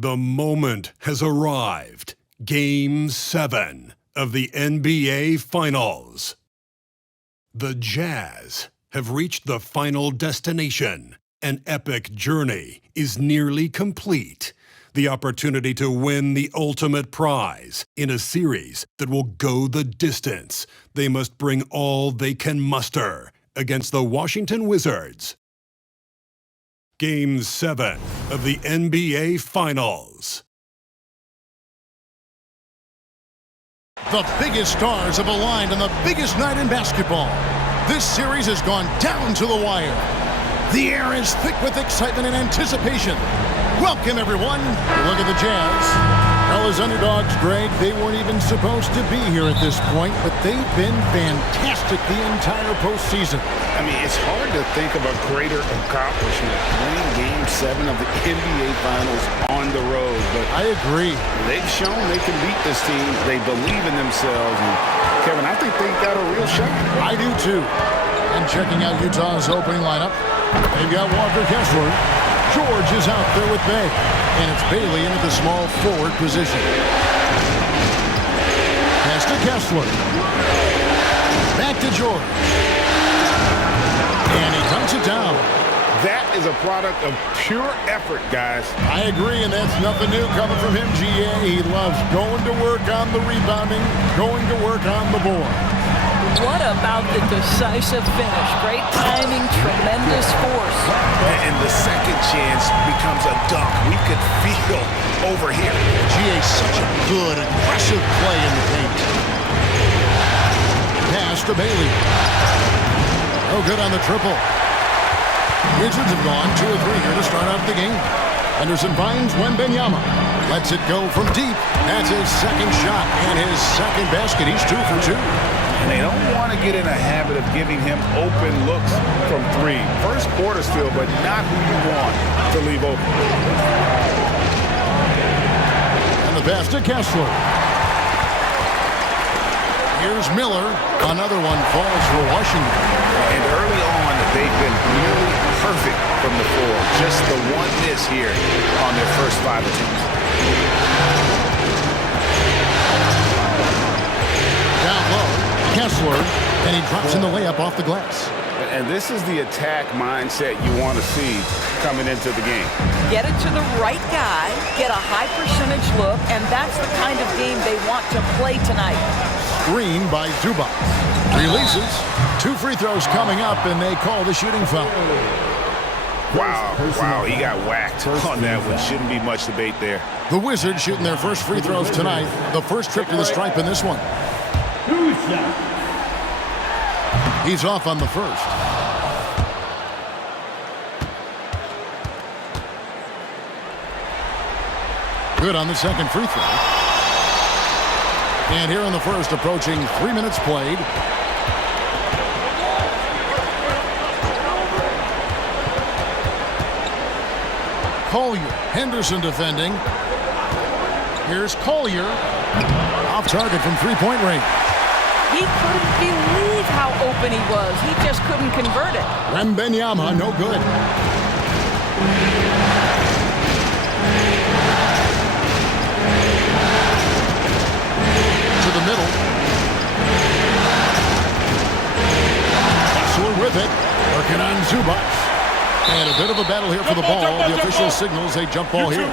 The moment has arrived. Game 7 of the NBA Finals. The Jazz have reached the final destination. An epic journey is nearly complete. The opportunity to win the ultimate prize in a series that will go the distance. They must bring all they can muster against the Washington Wizards. Game 7 of the NBA Finals. The biggest stars have aligned on the biggest night in basketball. This series has gone down to the wire. The air is thick with excitement and anticipation. Welcome, everyone. Look at the Jazz. Well, as underdogs, Greg, they weren't even supposed to be here at this point, but they've been fantastic the entire postseason. I mean, it's hard to think of a greater accomplishment, winning Game 7 of the NBA Finals on the road. But I agree. They've shown they can beat this team. They believe in themselves. And Kevin, I think they've got a real shot. I do, too. And checking out Utah's opening lineup, they've got Walker Kessler. George is out there with Bay. And it's Bailey into the small forward position. Pass to Kessler. Back to George. And he dunks it down. That is a product of pure effort, guys. I agree, and that's nothing new coming from him, GA. He loves going to work on the rebounding, going to work on the board. What about the decisive finish? Great timing, tremendous force. And the second chance becomes a dunk. We could feel over here. GA, such a good, aggressive play in the paint. Pass to Bailey. Oh, good on the triple. Wizards have gone 2 of 3 here to start out the game. Anderson finds Wembanyama. Lets it go from deep. That's his second shot and his second basket. He's 2 for 2. And they don't want to get in a habit of giving him open looks from 3. First quarter still, but not who you want to leave open. And the pass to Kessler. Here's Miller. Another one falls for Washington. And early on, they've been nearly perfect from the floor. Just the one miss here on their first 5 attempts. Down low, Kessler, and he drops in the layup off the glass. And this is the attack mindset you want to see coming into the game. Get it to the right guy, get a high percentage look, and that's the kind of game they want to play tonight. Screen by Zubac. Releases. 2 free throws coming up, and they call the shooting foul. Wow, he got whacked on that one. Shouldn't be much debate there. The Wizards shooting their first free throws tonight. The first trip to the stripe in this one. He's off on the first. Good on the second free throw. And here in the first, approaching 3 minutes played. Collier, Henderson defending. Here's Collier. Off target from three-point range. He couldn't believe how open he was. He just couldn't convert it. Wembanyama, no good. To the middle. Kessler with it. Working on Zubac. And a bit of a battle here for the ball. The official signals a jump ball here.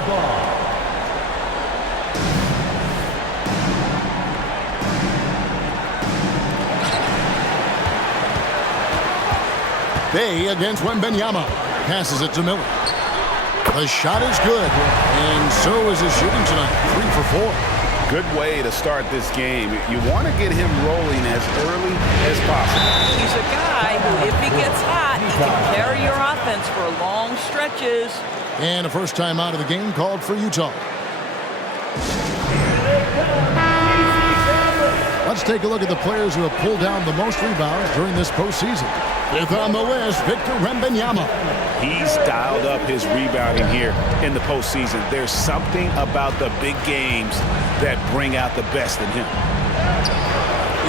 Bay against Wembanyama. Passes it to Miller. The shot is good. And so is his shooting tonight. 3 for 4. Good way to start this game. You want to get him rolling as early as possible. He's a guy who, if he gets hot, he can carry your offense for long stretches. And a first time out of the game called for Utah. Let's take a look at the players who have pulled down the most rebounds during this postseason. Fifth on the list, Victor Wembanyama. He's dialed up his rebounding here in the postseason. There's something about the big games that bring out the best in him.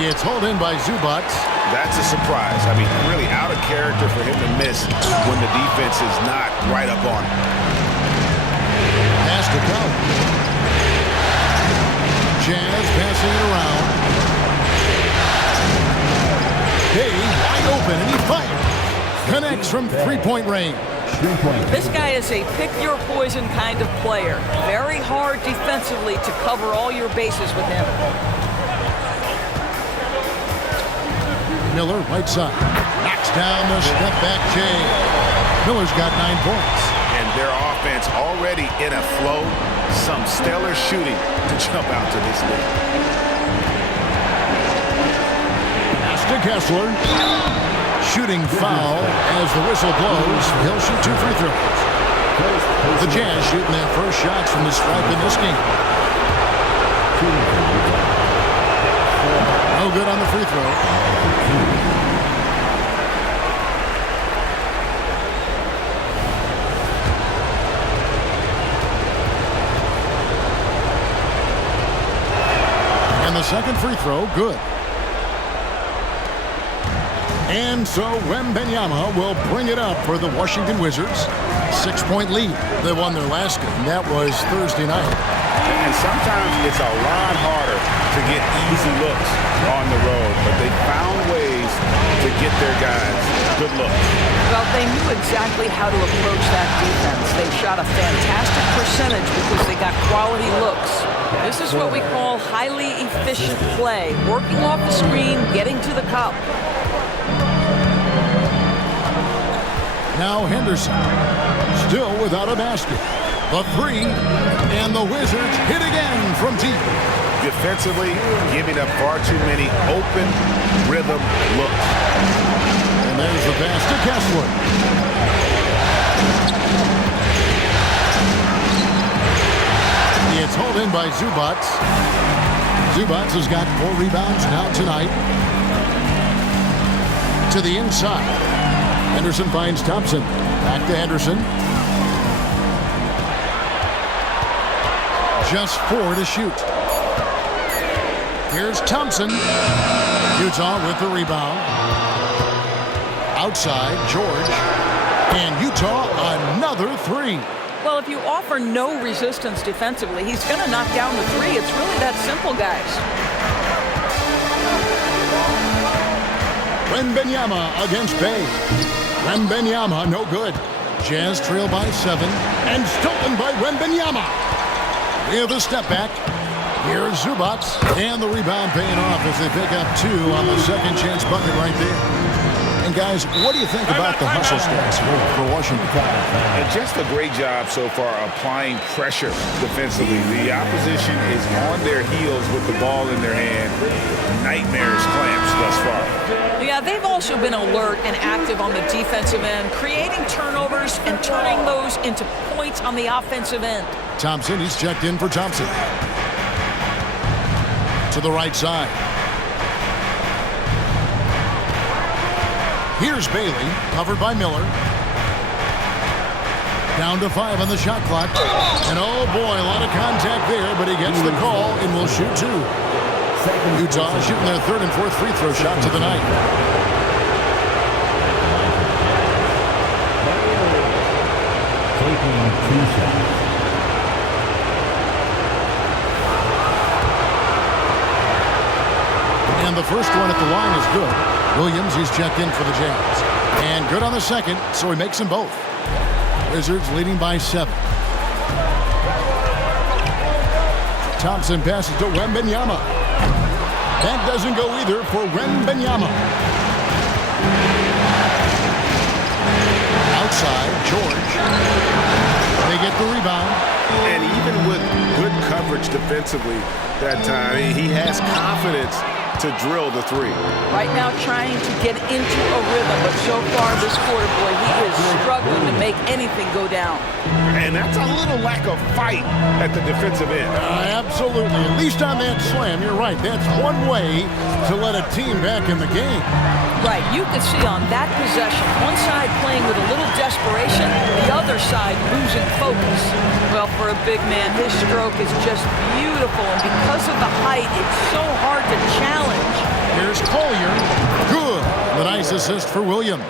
It's hauled in by Zubac. That's a surprise. I mean, really out of character for him to miss when the defense is not right up on him. Pass to Couch. Connects from three-point range. This guy is a pick-your-poison kind of player. Very hard defensively to cover all your bases with him. Miller, right side. Knocks down the step-back J. Miller's got 9 points. And their offense already in a flow. Some stellar shooting to jump out to this lead. Pass to Kessler. Shooting foul as the whistle blows. He'll shoot 2 free throws. The Jazz shooting their first shots from the stripe in this game. No good on the free throw. And the second free throw, good. And so Wembanyama will bring it up for the Washington Wizards. 6-point lead. They won their last game. That was Thursday night. And sometimes it's a lot harder to get easy looks on the road, but they found ways to get their guys good looks. Well, they knew exactly how to approach that defense. They shot a fantastic percentage because they got quality looks. This is what we call highly efficient play. Working off the screen, getting to the cup. Now Henderson, still without a basket. The 3, and the Wizards hit again from deep. Defensively, giving up far too many open rhythm looks. And there's the pass to Kessler. It's hauled in by Zubats. Zubats has got 4 rebounds now tonight. To the inside. Henderson finds Thompson. Back to Henderson. Just 4 to shoot. Here's Thompson. Utah with the rebound. Outside, George. And Utah another 3. Well, if you offer no resistance defensively, he's going to knock down the 3. It's really that simple, guys. Wembanyama against Bay. Wembanyama, no good. Jazz trail by 7. And stolen by Wembanyama. With a step back. Here's Zubats. And the rebound paying off as they pick up 2 on the second chance bucket right there. And guys, what do you think about the hustle stats for Washington? And just a great job so far applying pressure defensively. The opposition is on their heels with the ball in their hand. Nightmarish clamps thus far. Yeah, they've also been alert and active on the defensive end, creating turnovers and turning those into points on the offensive end. Thompson, he's checked in for Thompson. To the right side. Here's Bailey, covered by Miller. Down to 5 on the shot clock. And oh boy, a lot of contact there, but he gets the call and will shoot 2. Utah shooting their 3rd and 4th free throw shots of the night. And the first one at the line is good. Williams, he's checked in for the Jazz. And good on the second, so he makes them both. Wizards leading by 7. Thompson passes to Wembanyama. That doesn't go either for Wembanyama. Outside, George. They get the rebound. And even with good coverage defensively that time, he has confidence to drill the 3. Right now trying to get into a rhythm, but so far this quarter, boy, he is struggling to make anything go down. And that's a little lack of fight at the defensive end. Absolutely. At least on that slam, you're right. That's one way to let a team back in the game. Right. You could see on that possession, one side playing with a little desperation, the other side losing focus. Well, for a big man, his stroke is just beautiful, and because of the height, it's so hard to challenge. Here's Collier. Good. The nice assist for Williams.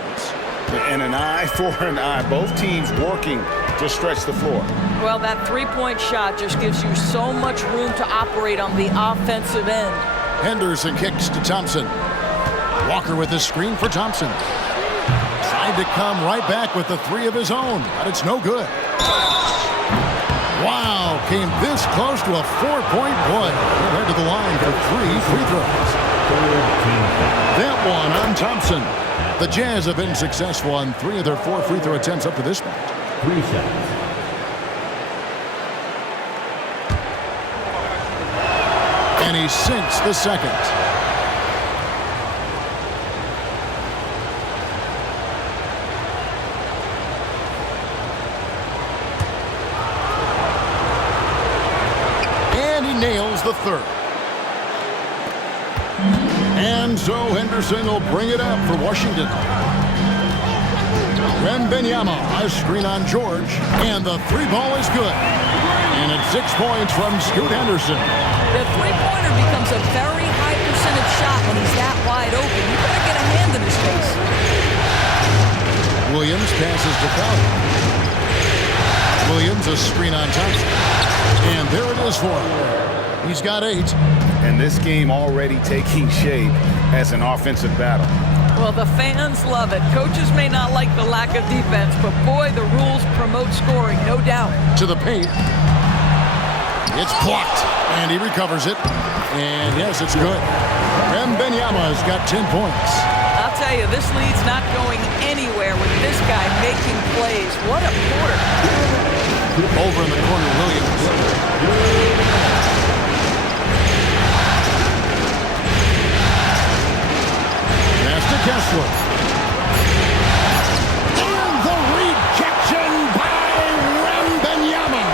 And an eye for an eye. Both teams working to stretch the floor. Well, that three-point shot just gives you so much room to operate on the offensive end. Henderson kicks to Thompson. Walker with the screen for Thompson. Side tried to come right back with the three of his own, but it's no good. Wow, came this close to a 4-point play. He'll head to the line for 3 free throws. That one on Thompson. The Jazz have been successful on 3 of their 4 free throw attempts up to this point. 3 shots. And he sinks the second. And he nails the third. And so Henderson will bring it up for Washington. Wembanyama, a screen on George, and the 3 ball is good. And it's 6 points from Scoot Henderson. The three-pointer becomes a very high percentage shot when he's that wide open. You better get a hand in his face. Williams passes to Fowler. Williams, a screen on Thompson. And there it is for him. He's got 8. And this game already taking shape as an offensive battle. Well, the fans love it. Coaches may not like the lack of defense, but boy, the rules promote scoring, no doubt. To the paint. It's blocked, and he recovers it. And yes, it's good. Wembanyama's got 10 points. I'll tell you, this lead's not going anywhere with this guy making plays. What a quarter. Over in the corner, Williams. Pass to Kessler. And the rejection by Wembanyama.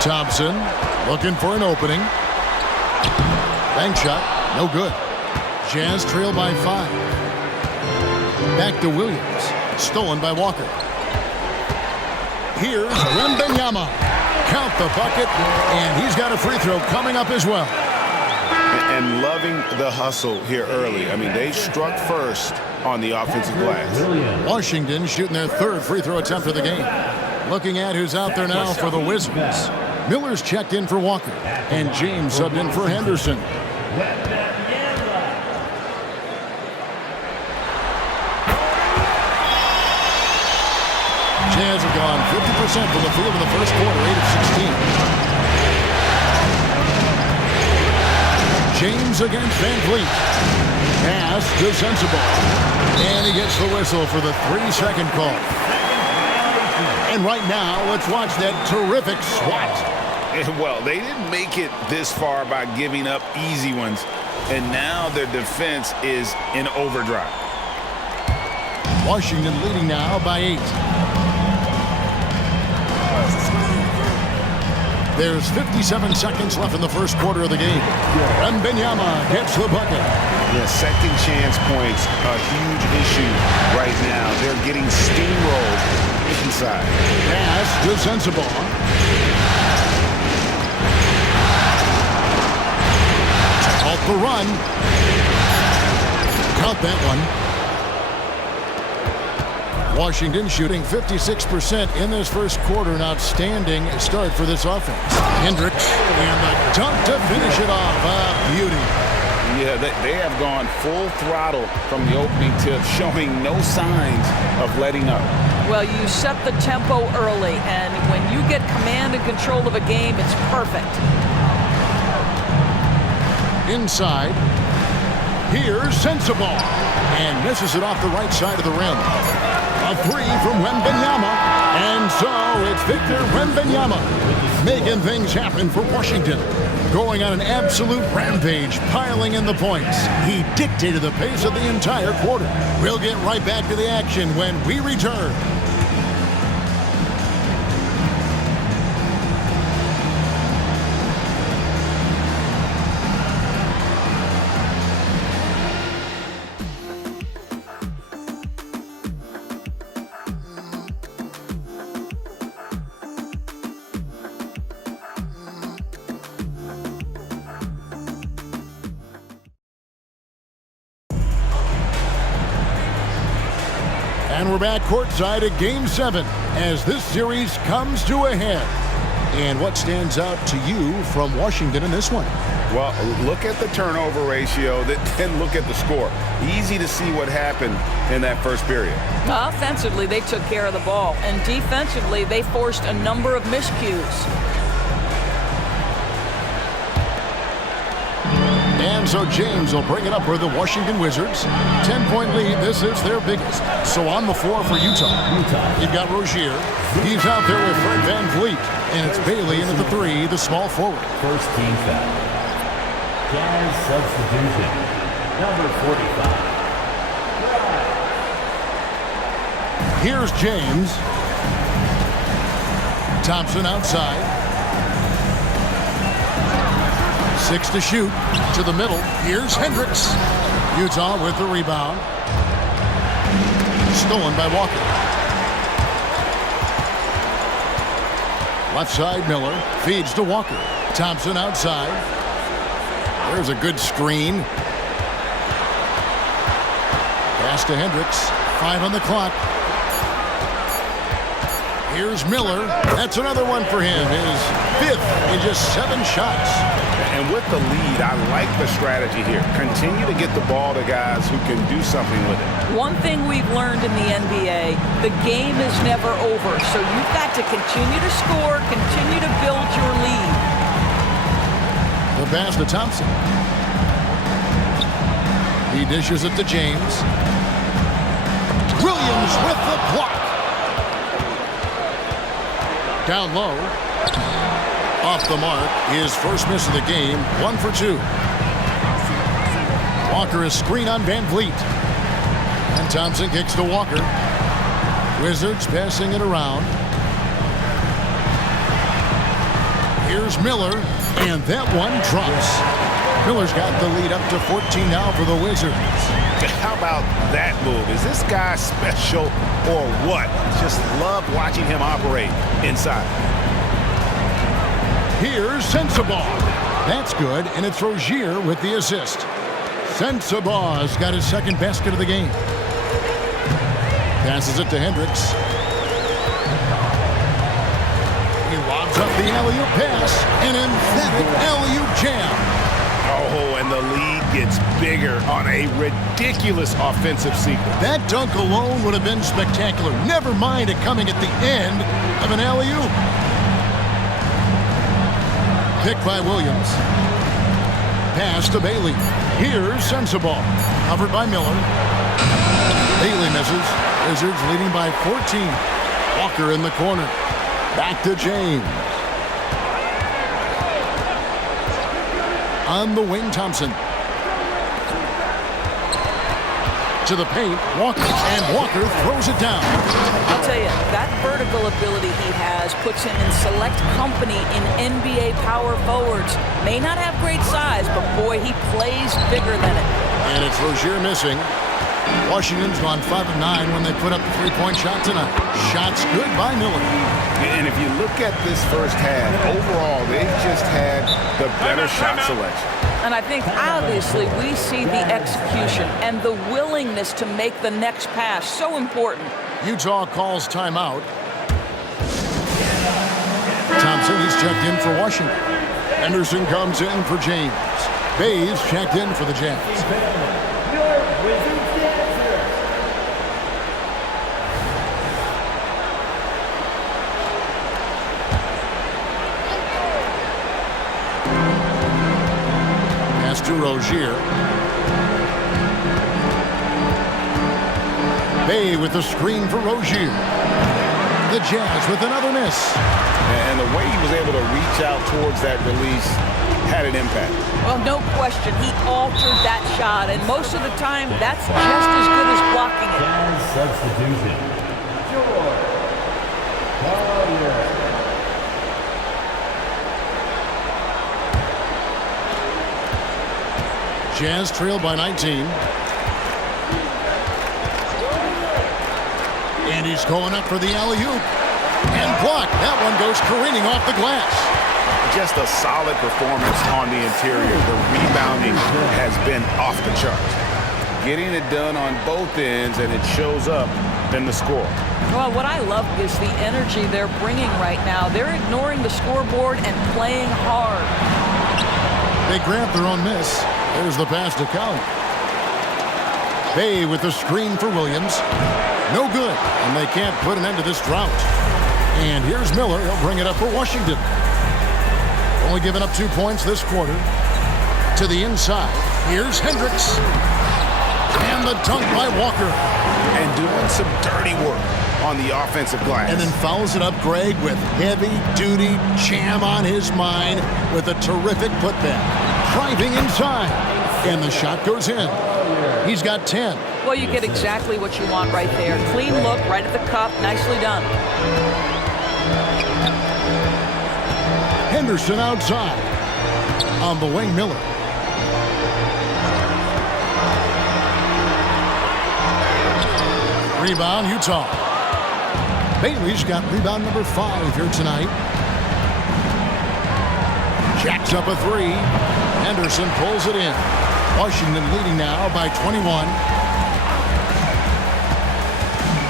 Thompson looking for an opening. Bank shot, no good. Jazz trail by 5. Back to Williams. Stolen by Walker. Here's Wembanyama. Count the bucket, and he's got a free throw coming up as well. And loving the hustle here early. I mean, they struck first on the offensive glass. Washington shooting their 3rd free throw attempt of the game. Looking at who's out there now for the Wizards. Miller's checked in for Walker, and James subbed in for Henderson. Jazz have gone 50% from the field in the first quarter, 8 of 16. James against Van Vliet. Pass to Sensible. And he gets the whistle for the 3-second call. And right now, let's watch that terrific swat. Well, they didn't make it this far by giving up easy ones. And now their defense is in overdrive. Washington leading now by 8. There's 57 seconds left in the first quarter of the game. Wembanyama gets the bucket. Yeah, second chance points, a huge issue right now. They're getting steamrolled inside. Pass to Sensible. Out the run. Count that one. Washington shooting 56% in this first quarter. An outstanding start for this offense. Hendricks and the dunk to finish it off. A beauty. Yeah, they have gone full throttle from the opening tip, showing no signs of letting up. Well, you set the tempo early, and when you get command and control of a game, it's perfect. Inside. Here's Sensible. And misses it off the right side of the rim. A 3 from Wembanyama. And so it's Victor Wembanyama making things happen for Washington. Going on an absolute rampage, piling in the points. He dictated the pace of the entire quarter. We'll get right back to the action when we return. And we're back courtside at Game 7 as this series comes to a head. And what stands out to you from Washington in this one? Well, look at the turnover ratio, then look at the score. Easy to see what happened in that first period. Offensively, they took care of the ball, and defensively, they forced a number of miscues. And so James will bring it up for the Washington Wizards. 10-point lead. This is their biggest. So on the floor for Utah. You've got Rozier. He's out there with Fred VanVleet. And it's Bailey in at the 3, the small forward. First team foul. Jazz substitution. Number 45. Here's James. Thompson outside. 6 to shoot. To the middle. Here's Hendricks. Utah with the rebound. Stolen by Walker. Left side, Miller. Feeds to Walker. Thompson outside. There's a good screen. Pass to Hendricks. 5 on the clock. Here's Miller. That's another one for him. His 5th in just 7 shots. And with the lead, I like the strategy here. Continue to get the ball to guys who can do something with it. One thing we've learned in the NBA, the game is never over. So you've got to continue to score, continue to build your lead. The pass to Thompson. He dishes it to James. Williams with the block. Down low. Off the mark. His first miss of the game. 1 for 2. Walker is screen on VanVleet. And Thompson kicks to Walker. Wizards passing it around. Here's Miller. And that one drops. Miller's got the lead up to 14 now for the Wizards. How about that move? Is this guy special or what? Just love watching him operate inside. Here's Sensabaugh. That's good, and it's Rozier with the assist. Sensabaugh's got his 2nd basket of the game. Passes it to Hendricks. He lobs up the alley-oop pass. An emphatic alley-oop jam. Oh, and the lead gets bigger on a ridiculous offensive sequence. That dunk alone would have been spectacular. Never mind it coming at the end of an alley-oop. Picked by Williams. Pass to Bailey. Here's Sensabaugh. Covered by Miller. Bailey misses. Wizards leading by 14. Walker in the corner. Back to James. On the wing, Thompson. To the paint, Walker. And Walker throws it down. I'll tell you, that vertical ability he has puts him in select company in NBA power forwards. May not have great size, but boy, he plays bigger than it. And it's Rozier missing. Washington's gone 5 of 9 when they put up the 3-point shot tonight. Shots good by Miller. And if you look at this first half, overall, they've just had the better shot selection. And I think, obviously, we see the execution and the willingness to make the next pass so important. Utah calls timeout. Thompson, he's checked in for Washington. Anderson comes in for James. Bayes checked in for the Jazz. To Rozier. Bay with the screen for Rozier. The Jazz with another miss. And the way he was able to reach out towards that release had an impact. Well, no question. He altered that shot, and most of the time, that's just as good as blocking it. Jazz substitution. Jazz trail by 19. And he's going up for the alley-oop. And blocked. That one goes careening off the glass. Just a solid performance on the interior. The rebounding has been off the charts. Getting it done on both ends, and it shows up in the score. Well, what I love is the energy they're bringing right now. They're ignoring the scoreboard and playing hard. They grant their own miss. There's the pass to Collins. Bay with the screen for Williams. No good, and they can't put an end to this drought. And here's Miller. He'll bring it up for Washington. Only giving up 2 points this quarter. To the inside. Here's Hendricks. And the dunk by Walker. And doing some dirty work on the offensive glass. And then follows it up, Greg, with heavy-duty jam on his mind with a terrific putback. Driving inside. And the shot goes in. He's got 10. Well, you get exactly what you want right there. Clean look, right at the cup. Nicely done. Henderson outside. On the wing, Miller. Rebound, Utah. Bailey's got rebound number 5 here tonight. Jacks up a 3. Henderson pulls it in. Washington leading now by 21.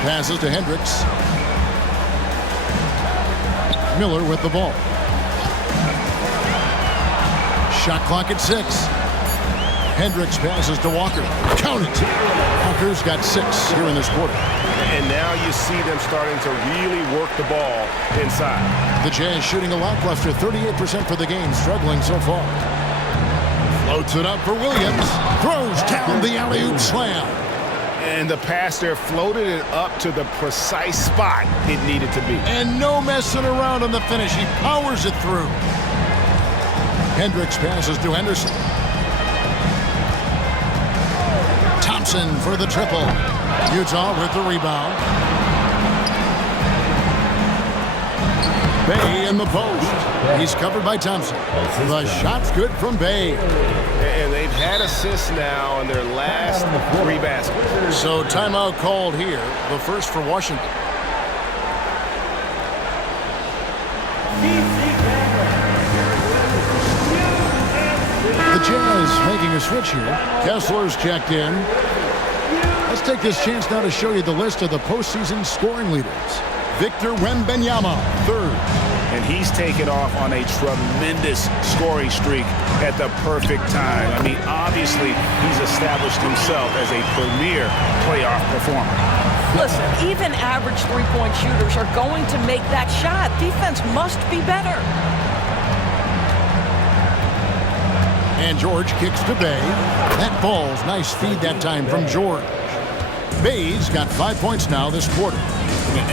Passes to Hendricks. Miller with the ball. Shot clock at 6. Hendricks passes to Walker. Count it. Walker's got 6 here in this quarter. And now you see them starting to really work the ball inside. The Jazz shooting a lackluster 38% for the game, struggling so far. Floats it up for Williams. Throws down the alley-oop slam. And the pass there floated it up to the precise spot it needed to be. And no messing around on the finish. He powers it through. Hendricks passes to Henderson. Thompson for the triple. Utah with the rebound. Bay in the post. He's covered by Thompson. The shot's good from Bay. And they've had assists now in their last 3 baskets. So timeout called here. The first for Washington. The Jazz making a switch here. Kessler's checked in. Let's take this chance now to show you the list of the postseason scoring leaders. Victor Wembanyama, 3rd. And he's taken off on a tremendous scoring streak at the perfect time. I mean, obviously, he's established himself as a premier playoff performer. Listen, even average three-point shooters are going to make that shot. Defense must be better. And George kicks to Bay. That ball's nice feed that time from George. Bay's got 5 points now this quarter.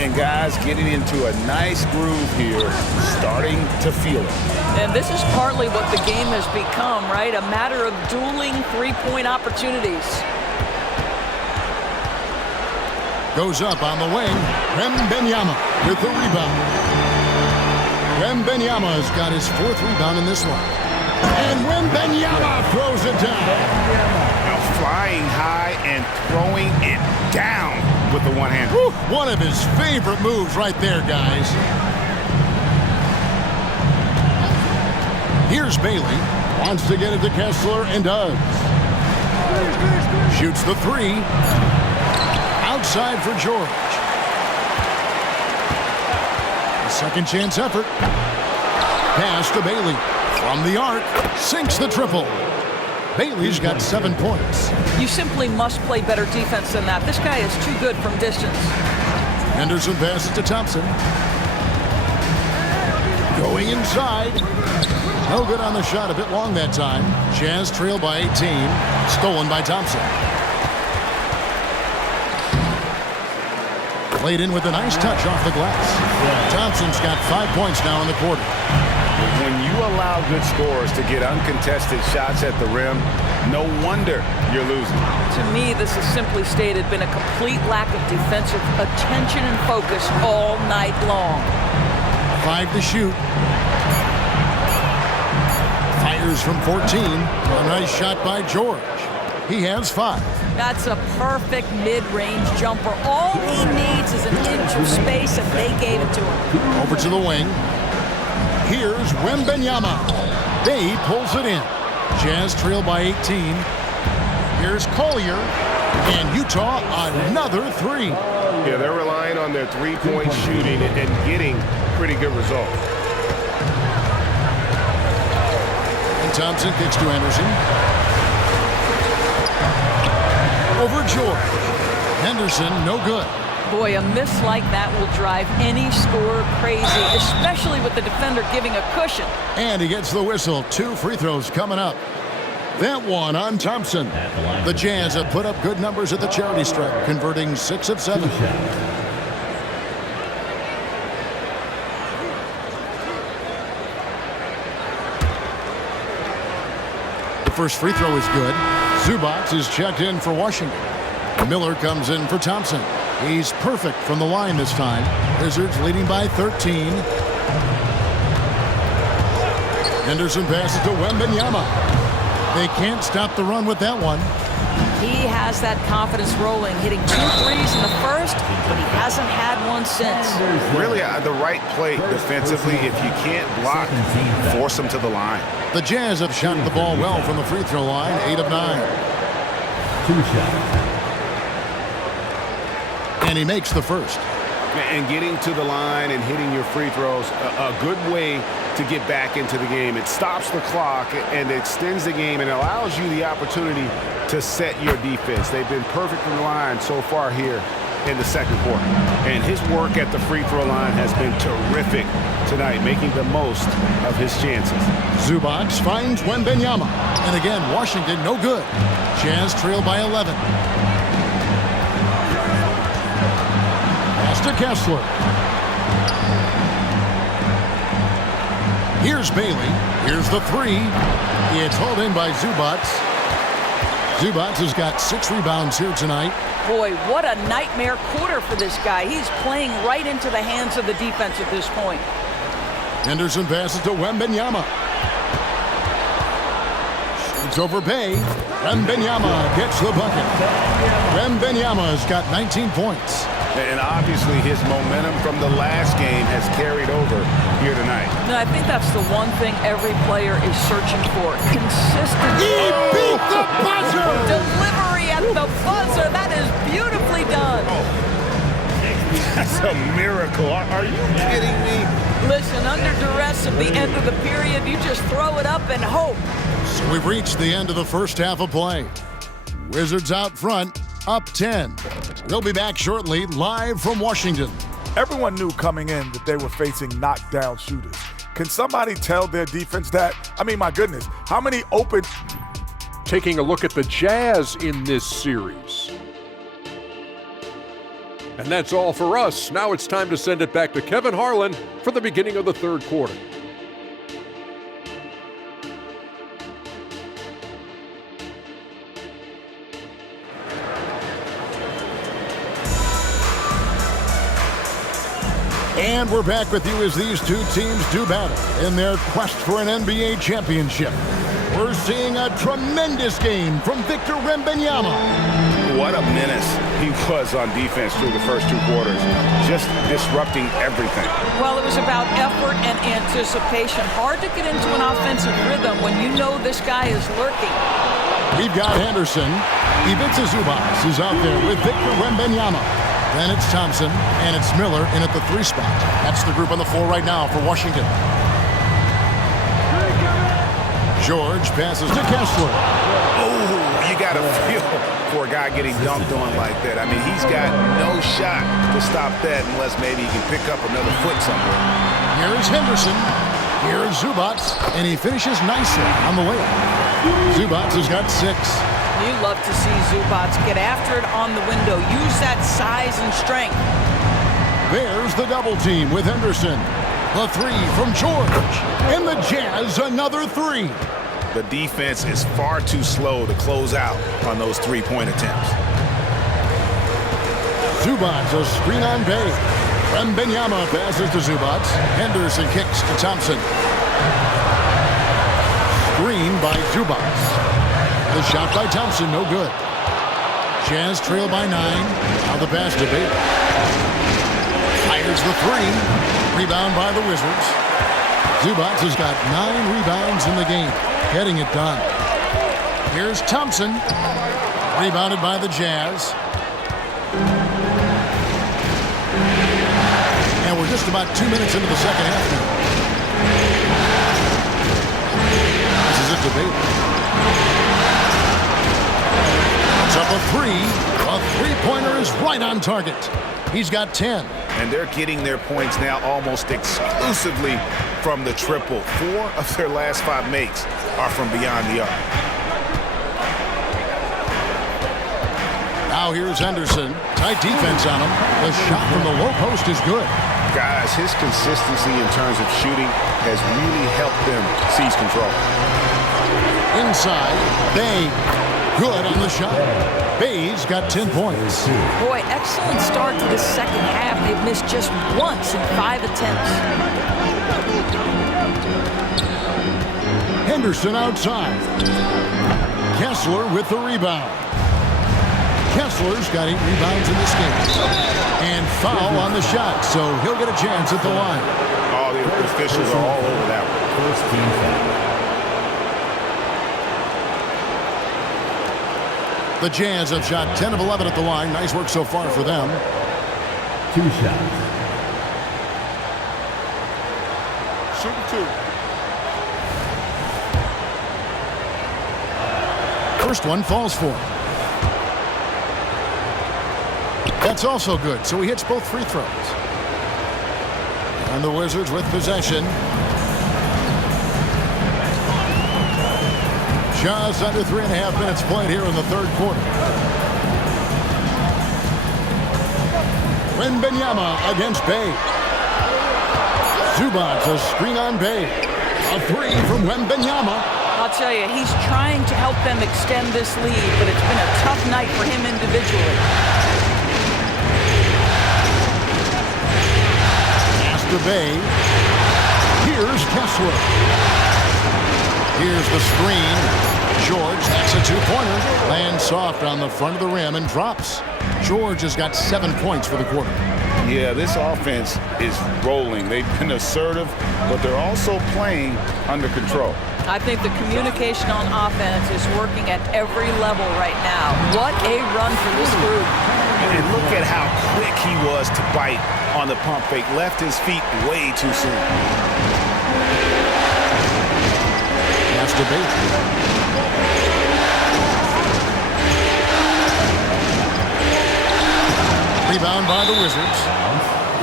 And guys getting into a nice groove here, starting to feel it. And this is partly what the game has become, right? A matter of dueling three-point opportunities. Goes up on the wing. Wembanyama with the rebound. Wembanyama's got his 4th rebound in this one. And Wembanyama throws it down. Now flying high and throwing it down with the one-hand. One of his favorite moves right there, guys. Here's Bailey. Wants to get it to Kessler and does. Shoots the 3. Outside for George. A second chance effort. Pass to Bailey. From the arc. Sinks the triple. Bailey's got 7 points. You simply must play better defense than that. This guy is too good from distance. Henderson passes to Thompson. Going inside. No good on the shot. A bit long that time. Jazz trail by 18. Stolen by Thompson. Played in with a nice touch off the glass. Thompson's got 5 points now in the quarter. When you allow good scorers to get uncontested shots at the rim, no wonder you're losing. To me, this has simply stated been a complete lack of defensive attention and focus all night long. 5 to shoot. Fires from 14. A nice shot by George. He has 5. That's a perfect mid-range jumper. All he needs is an inch of space, and they gave it to him. Over to the wing. Here's Wembanyama. Bay pulls it in. Jazz trail by 18. Here's Collier. And Utah another 3. Yeah, they're relying on their three-point shooting and getting pretty good results. And Thompson kicks to Anderson. Over George. Henderson, no good. Boy, a miss like that will drive any scorer crazy, especially with the defender giving a cushion. And he gets the whistle. 2 free throws coming up. That one on Thompson. The Jazz have put up good numbers at the charity stripe, converting 6 of 7. The first free throw is good. Zubac is checked in for Washington. Miller comes in for Thompson. He's perfect from the line this time. Wizards leading by 13. Henderson passes to Wembanyama. They can't stop the run with that one. He has that confidence rolling, hitting 2 threes in the first, but he hasn't had one since. Really the right play defensively. If you can't block, force him to the line. The Jazz have shot the ball well from the free throw line, 8 of 9. 2 shots. And he makes the first. And getting to the line and hitting your free throws, a good way to get back into the game. It stops the clock and extends the game and allows you the opportunity to set your defense. They've been perfect from the line so far here in the second quarter. And his work at the free throw line has been terrific tonight, making the most of his chances. Zubac finds Wembanyama. And again, Washington no good. Jazz trail by 11. Pass to Kessler. Here's Bailey. Here's the 3. It's hauled in by Zubac. Zubac has got 6 rebounds here tonight. Boy, what a nightmare quarter for this guy. He's playing right into the hands of the defense at this point. Henderson passes to Wembanyama. Shoots over Bay. Wembanyama gets the bucket. Wembanyama's got 19 points. And obviously his momentum from the last game has carried over here tonight. No, I think that's the one thing every player is searching for. Consistency. He beat the buzzer! Delivery at the buzzer. That is beautifully done. That's a miracle. Are you kidding me? Listen, under duress at the end of the period, you just throw it up and hope. So we've reached the end of the first half of play. Wizards out front, up 10. We'll be back shortly, live from Washington. Everyone knew coming in that they were facing knockdown shooters. Can somebody tell their defense that? I mean, my goodness, how many open... Taking a look at the Jazz in this series. And that's all for us. Now it's time to send it back to Kevin Harlan for the beginning of the third quarter. And we're back with you as these two teams do battle in their quest for an NBA championship. We're seeing a tremendous game from Victor Wembanyama. What a menace he was on defense through the first 2 quarters, just disrupting everything. Well, it was about effort and anticipation. Hard to get into an offensive rhythm when you know this guy is lurking. We've got Henderson. Ivica Zubac is out there with Victor Wembanyama. Then it's Thompson, and it's Miller in at the 3 spot. That's the group on the floor right now for Washington. George passes to Kessler. Oh, you got to feel for a guy getting dunked on like that. I mean, he's got no shot to stop that unless maybe he can pick up another foot somewhere. Here's Henderson. Here's Zubac, and he finishes nicely on the layup. Zubac has got 6. You love to see Zubac get after it on the window. Use that size and strength. There's the double team with Henderson. The 3 from George. And the Jazz another 3. The defense is far too slow to close out on those 3-point attempts. Zubac a screen on Bay. Wembanyama passes to Zubac. Henderson kicks to Thompson. Screen by Zubac. The shot by Thompson, no good. Jazz trail by 9. Now the pass to Bailey. Fires the 3. Rebound by the Wizards. Zubac has got 9 rebounds in the game. Getting it done. Here's Thompson. Rebounded by the Jazz. And we're just about 2 minutes into the second half now. This is a it to Bailey. It's up a three. A three-pointer is right on target. He's got 10. And they're getting their points now almost exclusively from the triple. 4 of their last 5 makes are from beyond the arc. Now here's Henderson. Tight defense on him. The shot from the low post is good. Guys, his consistency in terms of shooting has really helped them seize control. Inside, Bay. Good on the shot. Bay's got 10 points. Boy, excellent start to the second half. They've missed just once in 5 attempts. Henderson outside. Kessler with the rebound. Kessler's got 8 rebounds in this game. And foul on the shot, so he'll get a chance at the line. All the officials are all over that one. First team foul. The Jazz have shot 10 of 11 at the line. Nice work so far for them. 2 shots. Shooting 2. First one falls for him. That's also good, so he hits both free throws. And the Wizards with possession. Just under 3.5 minutes played here in the third quarter. Wembanyama against Bay. Zubac, a screen on Bay. A three from Wembanyama. I'll tell you, he's trying to help them extend this lead, but it's been a tough night for him individually. Pass to Bay. Here's Kessler. Here's the screen. George takes a two-pointer. Lands soft on the front of the rim and drops. George has got 7 points for the quarter. Yeah, this offense is rolling. They've been assertive, but they're also playing under control. I think the communication on offense is working at every level right now. What a run for this group. And look at how quick he was to bite on the pump fake. Left his feet way too soon. That's debate. Rebound by the Wizards.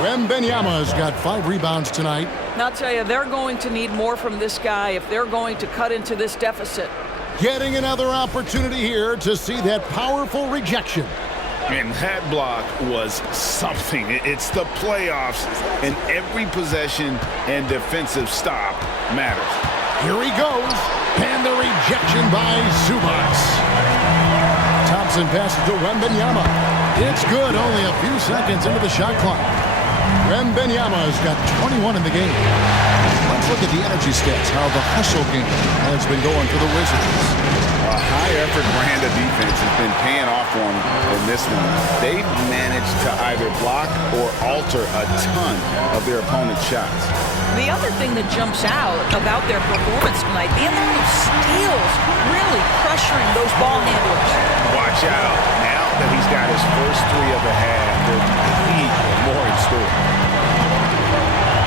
Wembanyama's got 5 rebounds tonight. Now, I'll tell you, they're going to need more from this guy if they're going to cut into this deficit. Getting another opportunity here to see that powerful rejection. And that block was something. It's the playoffs, and every possession and defensive stop matters. Here he goes, and the rejection by Zubac. Thompson passes to Wembanyama. It's good, only a few seconds into the shot clock. Wembanyama's got 21 in the game. Let's look at the energy stats, how the hustle game has been going for the Wizards. A high-effort brand of defense has been paying off for them in this one. They've managed to either block or alter a ton of their opponent's shots. The other thing that jumps out about their performance tonight, the amount of steals really pressuring those ball handlers. Watch out. Now that he's got his first 3 of the half, there's more in store.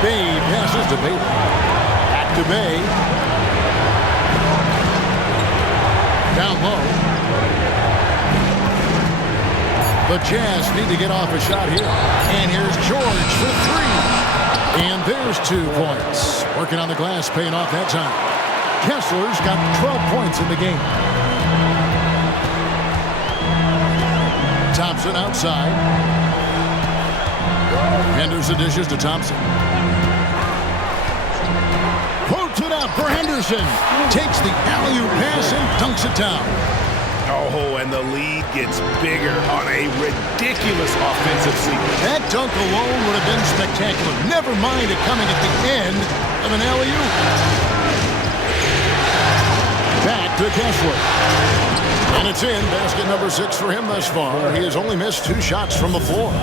Bay passes to Bailey. Back to Bay. Down low. The Jazz need to get off a shot here. And here's George for 3. And there's 2 points. Working on the glass, paying off that time. Kessler's got 12 points in the game. Thompson outside. Henderson dishes to Thompson. Floats it up for Henderson. Takes the alley-oop pass and dunks it down. Oh, and the lead gets bigger on a ridiculous offensive sequence. That dunk alone would have been spectacular. Never mind it coming at the end of an alley-oop. Back to Kessler. And it's in. Basket number 6 for him thus far. He has only missed 2 shots from the floor.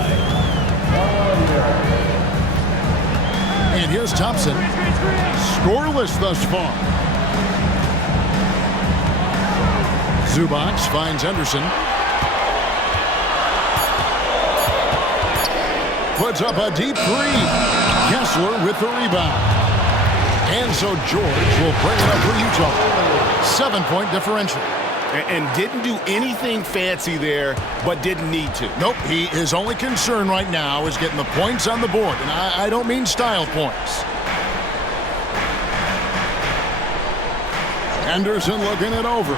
And here's Thompson. Scoreless thus far. Zubac finds Henderson. Puts up a deep 3. Kessler with the rebound. And so George will bring it up for Utah. 7-point differential. And didn't do anything fancy there, but didn't need to. Nope, his only concern right now is getting the points on the board. And I don't mean style points. Anderson looking it over.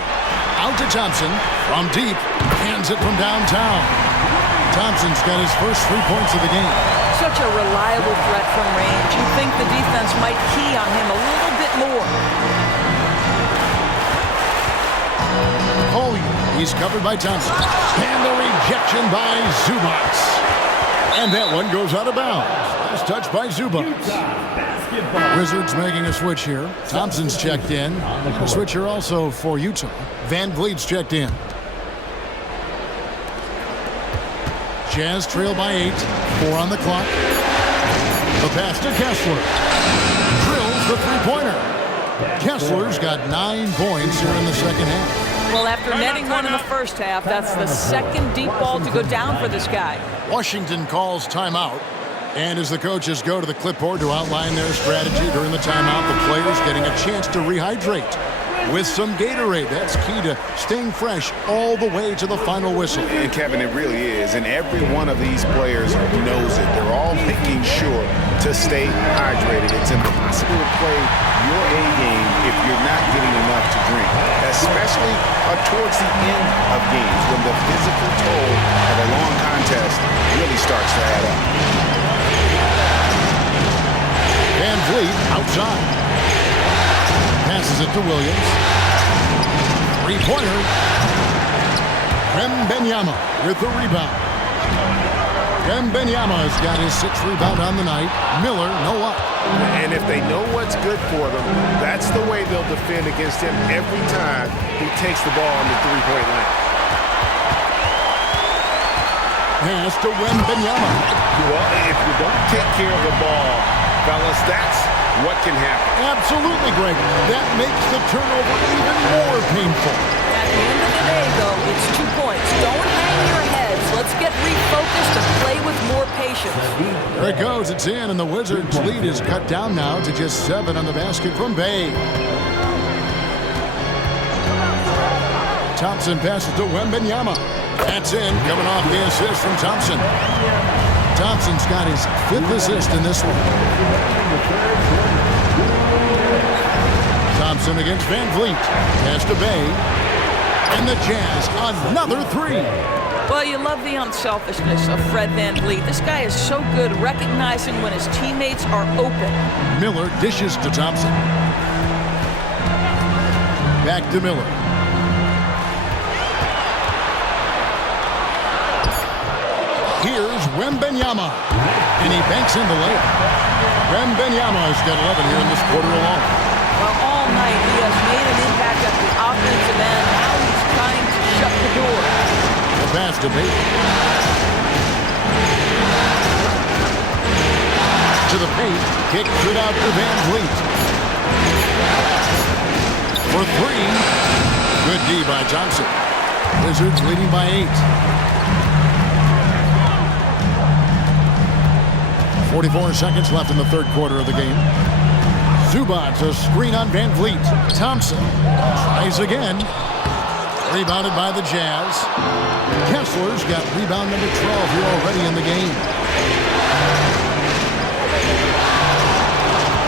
Out to Thompson. From deep. Hands it from downtown. Thompson's got his first 3 points of the game. Such a reliable threat from range. You'd think the defense might key on him a little bit more. Collier, he's covered by Thompson. And the rejection by Zubac. And that one goes out of bounds. Last touch by Zubac. Wizards making a switch here. Thompson's checked in. A switch here also for Utah. Van Vliet's checked in. Jazz trail by 8. 4 on the clock. The pass to Kessler. Drills the three-pointer. Kessler's got 9 points here in the second half. Well, after netting one in the first half, that's the second deep ball to go down for this guy. Washington calls timeout. And as the coaches go to the clipboard to outline their strategy during the timeout, the players getting a chance to rehydrate with some Gatorade. That's key to staying fresh all the way to the final whistle. And Kevin, it really is. And every one of these players knows it. They're all making sure to stay hydrated. It's impossible to play your A game if you're not getting enough to drink, especially towards the end of games when the physical toll of a long contest really starts to add up. Van Vliet outside. Passes it to Williams. Three-pointer. Wembanyama with the rebound. Wembanyama's got his 6th rebound on the night. Miller, no up. And if they know what's good for them, that's the way they'll defend against him every time he takes the ball on the three-point line. Pass to Wembanyama. Well, if you don't take care of the ball, fellas, that's what can happen. Absolutely, Greg. That makes the turnover even more painful. At the end of the day, though, it's 2 points. Don't hang your heads. Let's get refocused and play with more patience. There it goes. It's in, and the Wizards' lead is cut down now to just 7 on the basket from Bay. Thompson passes to Wembanyama. That's in, coming off the assist from Thompson. Thompson's got his 5th assist in this one. Thompson against Van Vliet. Pass to Bay. And the Jazz, another 3. Well, you love the unselfishness of Fred Van Vliet. This guy is so good recognizing when his teammates are open. Miller dishes to Thompson. Back to Miller. Here's Wembanyama. And he banks in the layup. Wembanyama's got 11 here in this quarter alone. Well, all night he has made an impact at the offensive end. Now he's trying to shut the door. The pass to Bay. To the paint. Kicks it out to Van Vliet. For 3. Good D by Thompson. Wizards leading by 8. 44 seconds left in the third quarter of the game. Zubac, a screen on Van Vliet. Thompson tries again. Rebounded by the Jazz. Kessler's got rebound number 12 here already in the game.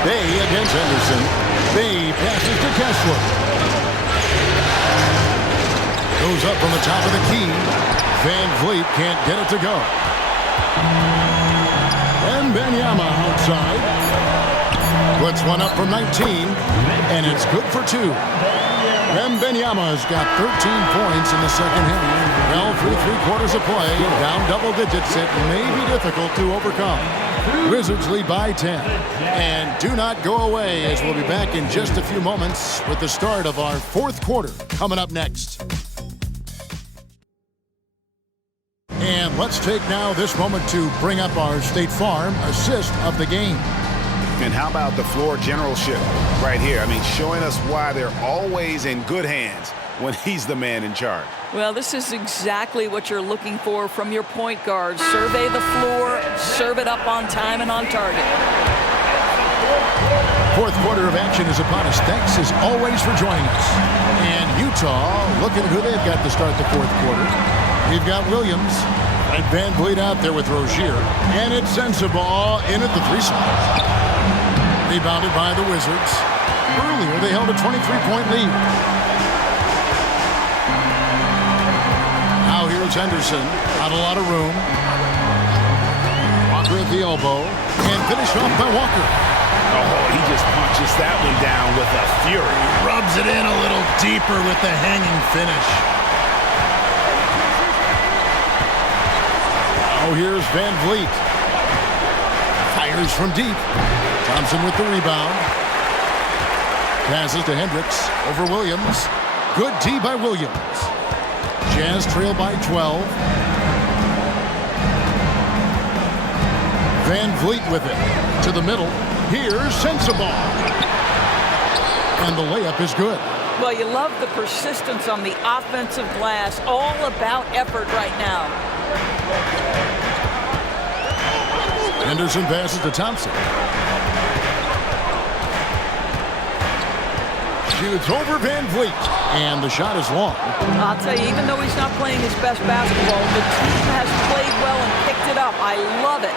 Bay against Henderson. Bay passes to Kessler. Goes up from the top of the key. Van Vliet can't get it to go. Wembanyama outside. Puts one up from 19, and it's good for 2. Wembanyama's got 13 points in the second half. Well, through 3 quarters of play, down double digits, it may be difficult to overcome. Wizards lead by 10. And do not go away, as we'll be back in just a few moments with the start of our 4th quarter coming up next. And let's take now this moment to bring up our State Farm assist of the game. And how about the floor generalship right here? I mean, showing us why they're always in good hands when he's the man in charge. Well, this is exactly what you're looking for from your point guard. Survey the floor, serve it up on time and on target. Fourth quarter of action is upon us. Thanks as always for joining us. And Utah, looking at who they've got to start the fourth quarter. We've got Williams and Van Vliet out there with Rozier. And it's Sensabaugh in at the 3 slot. Rebounded by the Wizards. Earlier, they held a 23-point lead. Now here's Henderson. Not a lot of room. Walker at the elbow. And finished off by Walker. Oh, he just punches that one down with a fury. Rubs it in a little deeper with the hanging finish. Now here's Van Vliet. Fires from deep. Thompson with the rebound. Passes to Hendricks over Williams. Good D by Williams. Jazz trail by 12. Van Vliet with it. To the middle. Here's Sensabaugh. And the layup is good. Well, you love the persistence on the offensive glass. All about effort right now. Henderson passes to Thompson. Shoots over Van Vliet. And the shot is long. I'll tell you, even though he's not playing his best basketball, the team has played well and picked it up. I love it.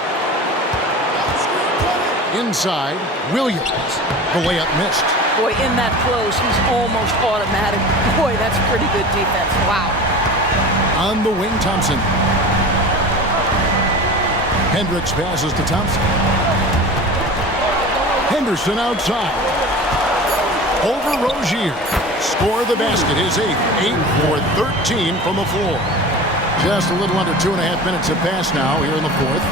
Inside, Williams. The layup missed. Boy, in that close, he's almost automatic. Boy, that's pretty good defense. Wow. On the wing, Thompson. Hendricks passes to Thompson. Henderson outside. Over Rozier. Score the basket. His 8th. 8 for 13 from the floor. Just a little under 2.5 minutes have passed now here in the fourth.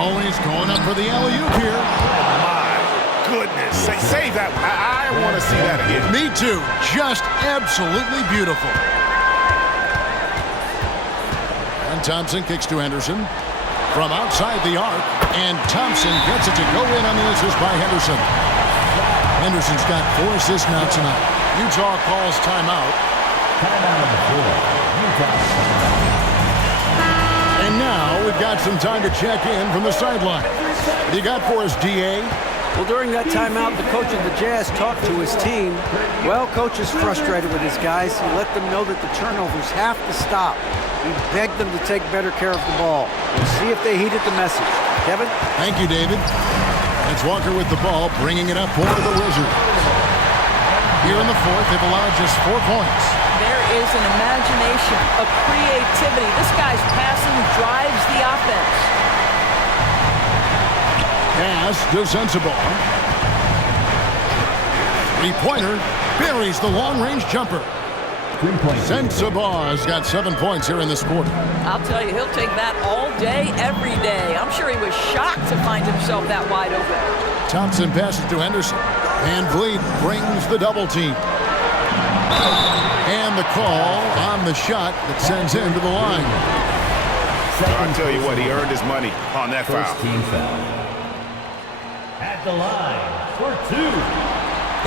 Oh, he's going up for the alley-oop here. My goodness. Save that. I want to see that again. Me too. Just absolutely beautiful. And Thompson kicks to Henderson from outside the arc. And Thompson gets it to go in on the assist by Henderson. Henderson's got 4 assists now tonight. Utah calls timeout. Timeout on the floor. Utah. And now we've got some time to check in from the sideline. What you got for us, D.A.? Well, during that timeout, the coach of the Jazz talked to his team. Well, coach is frustrated with his guys. He let them know that the turnovers have to stop. He begged them to take better care of the ball. We'll see if they heeded the message. Kevin? Thank you, David. It's Walker with the ball, bringing it up for the Wizards. Here in the fourth, they've allowed just 4 points. There is an imagination, a creativity. This guy's passing drives the offense. Pass to Sensabaugh. 3-pointer buries the long-range jumper. 3-point. Sensabaugh's got 7 points here in this quarter. I'll tell you, he'll take that all day, every day. I'm sure he was shocked to find himself that wide open. Thompson passes to Henderson. Van Vliet brings the double team. And the call on the shot that sends him to the line. I'll tell you what, he earned his money on that foul. First team foul. At the line for 2.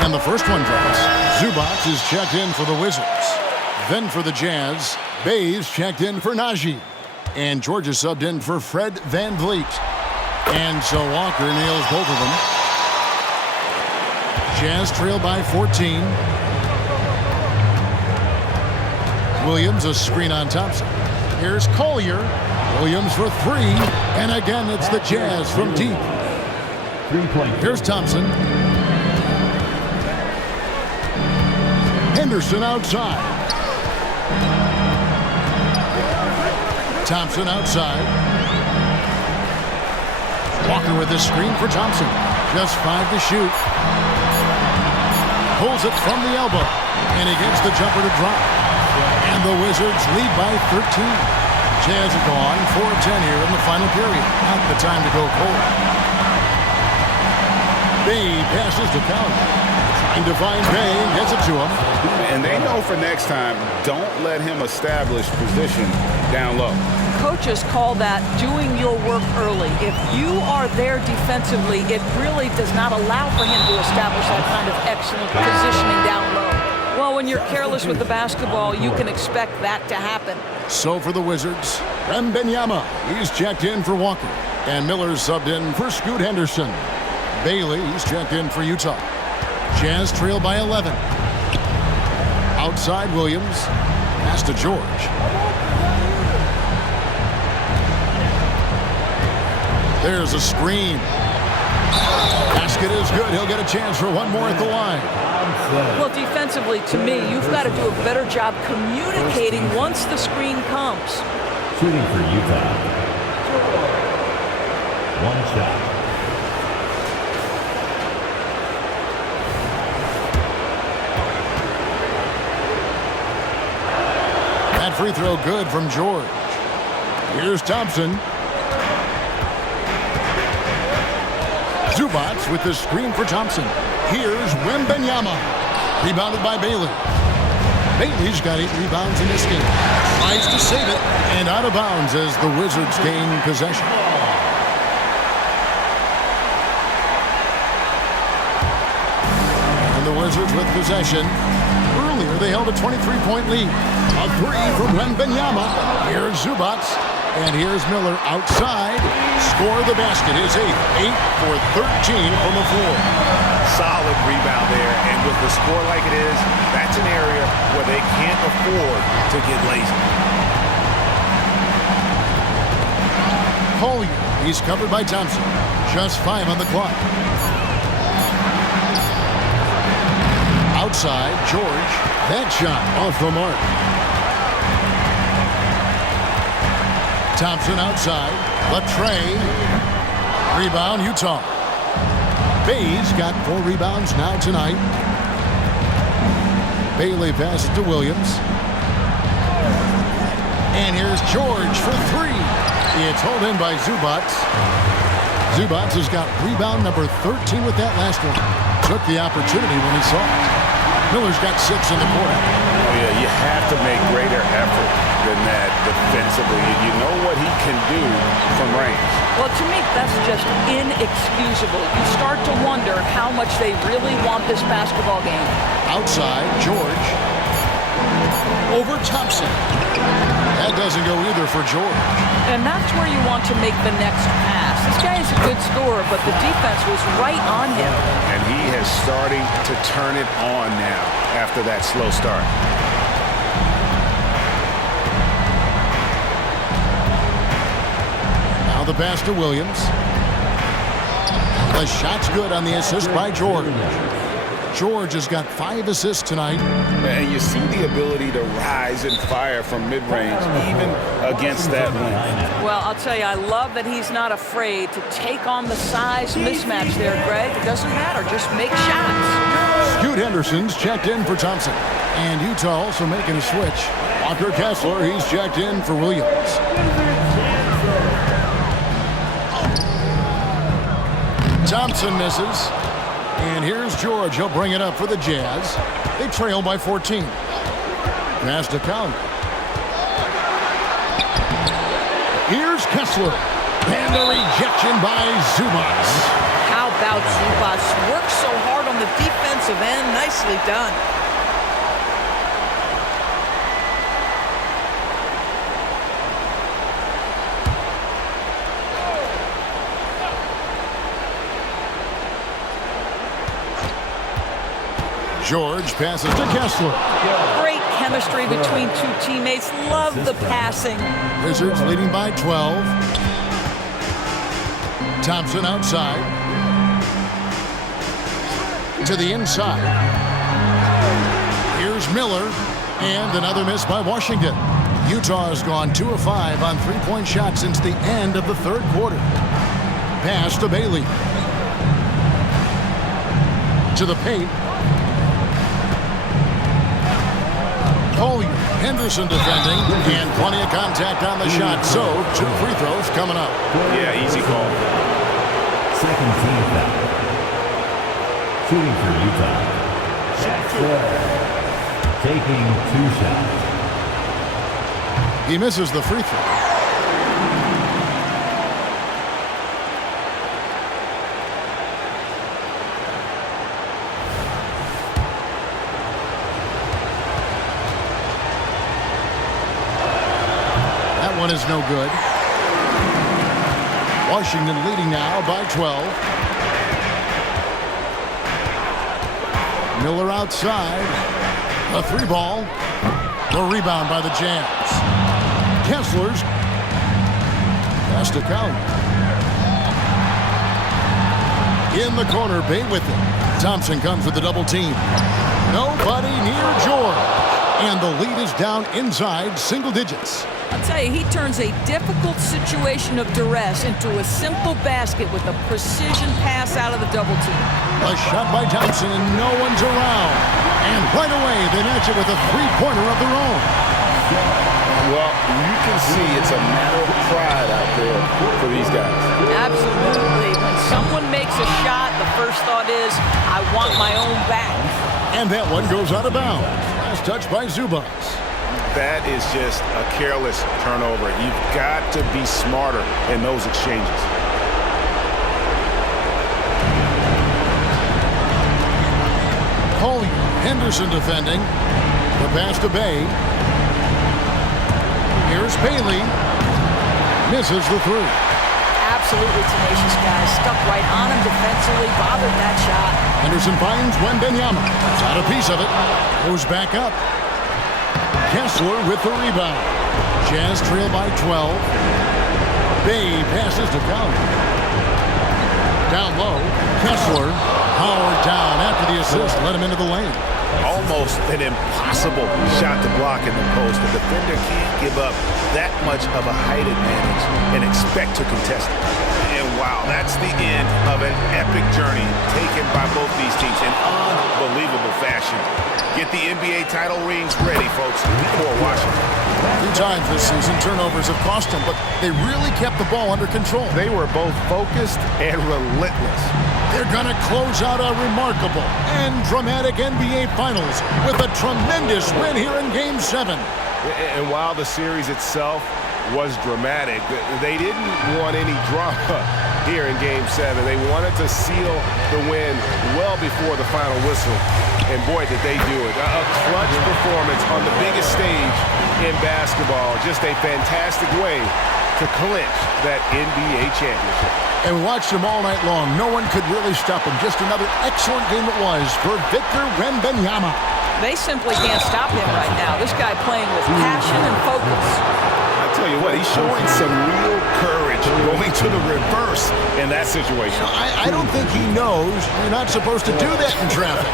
And the first one drops. Zubac is checked in for the Wizards. Then for the Jazz, Bays checked in for Najee. And Georgia subbed in for Fred Van Vliet. And so Walker nails both of them. Jazz trail by 14. Williams, a screen on Thompson. Here's Collier. Williams for 3. And again, it's the Jazz from deep. 3-point. Here's Thompson. Henderson outside. Thompson outside. Walker with the screen for Thompson. Just 5 to shoot. Pulls it from the elbow. And he gets the jumper to drop. And the Wizards lead by 13. Jazz are gone 4 of 10 here in the final period. Not the time to go cold. Bay passes to Collier. Trying to find Bay. Gets it to him. And they know for next time, don't let him establish position down low. Coaches call that doing your work early. If you are there defensively, it really does not allow for him to establish that kind of excellent positioning down low. Well, when you're careless with the basketball, you can expect that to happen. So for the Wizards, Wembanyama, he's checked in for Walker. And Miller's subbed in for Scoot Henderson. Bailey, he's checked in for Utah. Jazz trail by 11. Outside Williams. Pass to George. There's a screen. Basket is good. He'll get a chance for one more at the line. Well, defensively, to me, you've got to do a better job communicating once the screen comes. Shooting for Utah. One shot. That free throw good from George. Here's Thompson. Zubac with the screen for Thompson. Here's Wembanyama. Rebounded by Bailey. Bailey's got 8 rebounds in this game. Tries to save it and out of bounds as the Wizards gain possession. And the Wizards with possession. Earlier they held a 23-point lead. A 3 from Wembanyama. Here's Zubac. And here's Miller outside. Score the basket. His 8th. 8 for 13 from the floor. Solid rebound there. And with the score like it is, that's an area where they can't afford to get lazy. Collier. He's covered by Thompson. Just 5 on the clock. Outside, George. That shot off the mark. Thompson outside. Latre. Rebound, Utah. Bay's got 4 rebounds now tonight. Bailey passes to Williams. And here's George for 3. It's hauled in by Zubac. Zubac has got rebound number 13 with that last one. Took the opportunity when he saw it. Miller's got 6 in the quarter. Oh, yeah, you have to make greater effort than that defensively. You know what he can do from range. Well, to me, that's just inexcusable. You start to wonder how much they really want this basketball game. Outside, George. Over Thompson. That doesn't go either for George. And that's where you want to make the next pass. This guy is a good scorer, but the defense was right on him. And he is starting to turn it on now after that slow start. Now the pass to Williams. The shot's good on the assist by George. George has got 5 assists tonight. And you see the ability to rise and fire from mid-range, even against that length. Well, I'll tell you, I love that he's not afraid to take on the size mismatch there, Greg. It doesn't matter. Just make shots. Scoot Henderson's checked in for Thompson. And Utah also making a switch. Walker Kessler, he's checked in for Williams. Thompson misses. And here's George. He'll bring it up for the Jazz. They trail by 14. Pass to Collier. Here's Kessler. And the rejection by Zubac. How about Zubac? Works so hard on the defensive end. Nicely done. George passes to Kessler. Great chemistry between 2 teammates. Love the passing. Wizards leading by 12. Thompson outside. To the inside. Here's Miller. And another miss by Washington. Utah has gone 2 of 5 on 3-point shots since the end of the 3rd quarter. Pass to Bailey. To the paint. Collier, Henderson defending, and plenty of contact on the shot. So, 2 free throws coming up. Yeah, easy call. Second team foul. Shooting for Utah. Taking 2 shots. He misses the free throw. One is no good. Washington leading now by 12. Miller outside. A 3-ball. The rebound by the Jazz. Kessler's. Pass to Cowley. In the corner, Bay with it. Thompson comes with the double team. Nobody near George. And the lead is down inside single digits. I'll tell you, he turns a difficult situation of duress into a simple basket with a precision pass out of the double team. A shot by Thompson, and no one's around. And right away, they match it with a three-pointer of their own. Well, you can see it's a matter of pride out there for these guys. Absolutely. When someone makes a shot, the first thought is, I want my own back. And that one goes out of bounds. Last touch by Zubac. That is just a careless turnover. You've got to be smarter in those exchanges. Collier, Henderson defending. The pass to Bay. Here's Bailey. Misses the three. Absolutely tenacious guy. Stuck right on him defensively. Bothered that shot. Henderson finds Wembanyama. Got a piece of it. Goes back up. Kessler with the rebound. Jazz trail by 12. Bay passes to Cowley. Down low. Kessler. Howard down after the assist. Let him into the lane. Almost an impossible shot to block in the post. The defender can't give up that much of a height advantage and expect to contest it. And wow, that's the end of an epic journey taken by both these teams in unbelievable fashion. Get the NBA title rings ready, folks, for Washington. 2 times this season, turnovers have cost them, but they really kept the ball under control. They were both focused and relentless. They're going to close out a remarkable and dramatic NBA Finals with a tremendous win here in Game 7. And while the series itself was dramatic, they didn't want any drama here in Game 7. They wanted to seal the win well before the final whistle. And boy, did they do it. A clutch performance on the biggest stage in basketball. Just a fantastic way to clinch that NBA championship. And we watched him all night long. No one could really stop him. Just another excellent game it was for Victor Wembanyama. They simply can't stop him right now. This guy playing with passion and focus. I tell you what, he's showing some real courage going to the reverse in that situation. I don't think he knows you're not supposed to do that in traffic.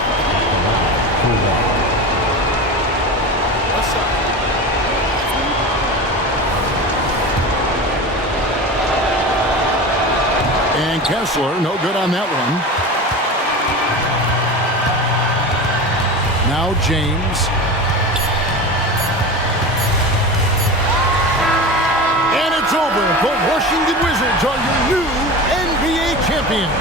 And Kessler, no good on that one. Now James. And it's over. The Washington Wizards are your new NBA champions.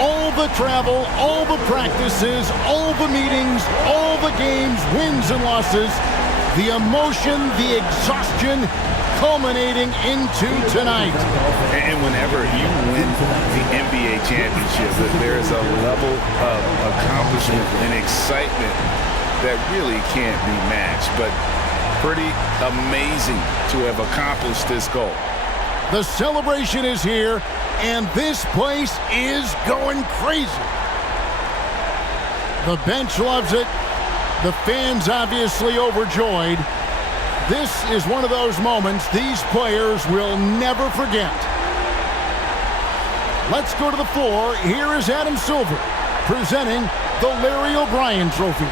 All the travel, all the practices, all the meetings, all the games, wins and losses, the emotion, the exhaustion, culminating into tonight. And whenever you win the NBA championship, there's a level of accomplishment and excitement that really can't be matched. But pretty amazing to have accomplished this goal. The celebration is here, and this place is going crazy. The bench loves it. The fans obviously overjoyed. This is one of those moments these players will never forget. Let's go to the floor. Here is Adam Silver presenting the Larry O'Brien Trophy.